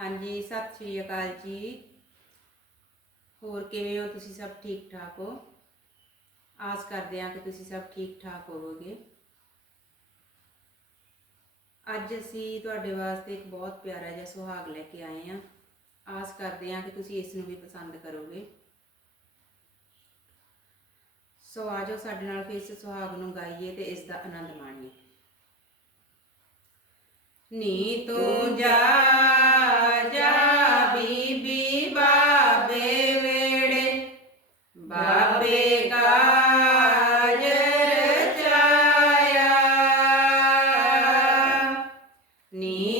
ਹਾਂਜੀ, ਸਤਿ ਸ਼੍ਰੀ ਅਕਾਲ ਜੀ। ਹੋਰ ਕਿਵੇਂ ਹੋ ਤੁਸੀਂ ਸਭ ਠੀਕ ਠਾਕ ਹੋ? ਆਸ ਕਰਦੇ ਹਾਂ ਕਿ ਤੁਸੀਂ ਸਭ ਠੀਕ ਠਾਕ ਹੋਵੋਗੇ। ਅੱਜ ਅਸੀਂ ਤੁਹਾਡੇ ਵਾਸਤੇ ਇੱਕ ਬਹੁਤ ਪਿਆਰਾ ਜਿਹਾ ਸੁਹਾਗ ਲੈ ਕੇ ਆਏ ਹਾਂ। ਆਸ ਕਰਦੇ ਹਾਂ ਕਿ ਤੁਸੀਂ ਇਸ ਨੂੰ ਵੀ ਪਸੰਦ ਕਰੋਗੇ। ਸੋ ਆਜੋ ਸਾਡੇ ਨਾਲ ਫਿਰ ਇਸ ਸੁਹਾਗ ਨੂੰ ਗਾਈਏ ਤੇ ਇਸ ਦਾ ਆਨੰਦ ਮਾਣੀਏ। ਨੀ ਤੂੰ ਜਾ ਜਾ ਬੀਬੀ ਬਾਬੇ ਵੇੜੇ। ਬਾਬੇ ਕਾਜ ਰਚਾਇਆ। ਨੀ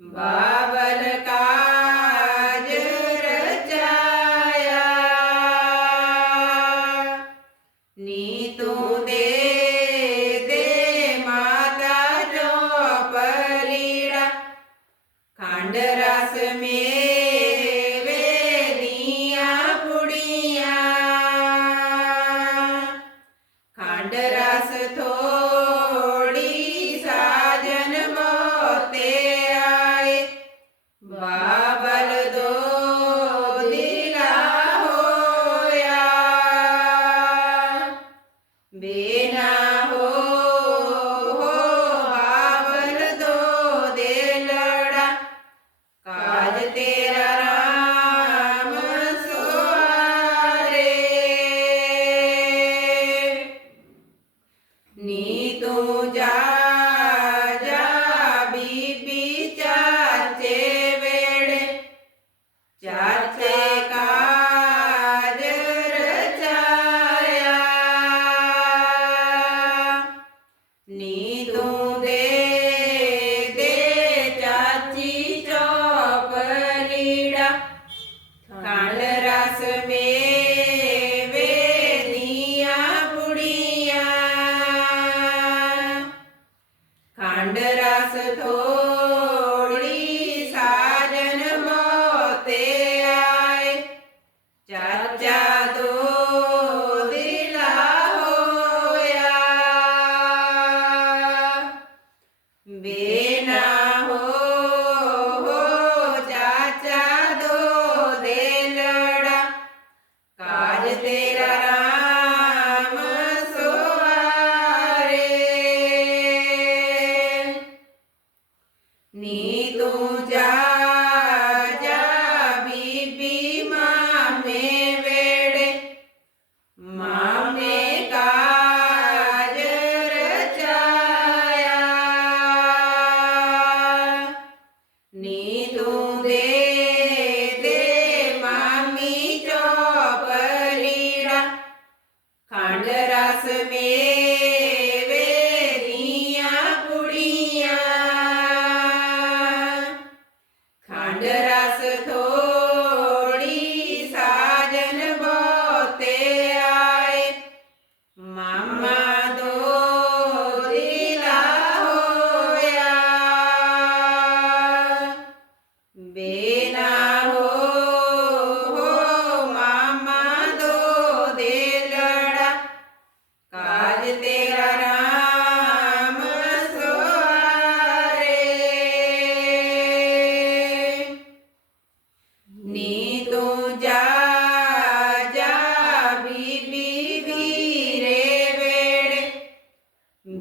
ਬਾਬਲ ਕਾਜ ਰਚਾਇਆ। ਨੀ ਤੂੰ ਦੇ ਦੇ ਮਾਤਾ ਜੋ ਪਲੀੜਾ ਖੰਡ ਰਸ ਮੇਵੇ ਨੀ ਤੂੰ ਜਾ ਖੰਡ ਰਸ Karnı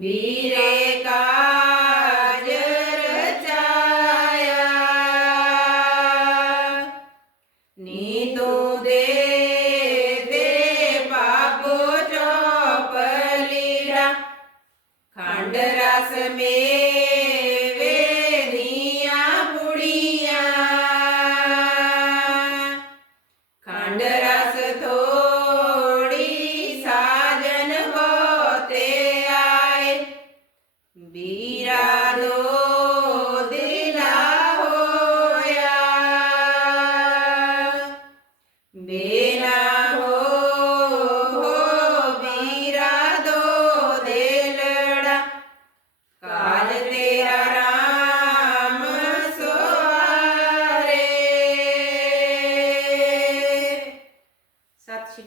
be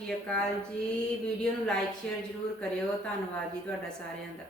ਸ਼੍ਰੀ ਅਕਾਲ ਜੀ। ਵੀਡੀਓ ਨੂੰ ਲਾਈਕ ਸ਼ੇਅਰ ਜ਼ਰੂਰ ਕਰਿਓ। ਧੰਨਵਾਦ ਜੀ ਤੁਹਾਡਾ ਸਾਰਿਆਂ ਦਾ।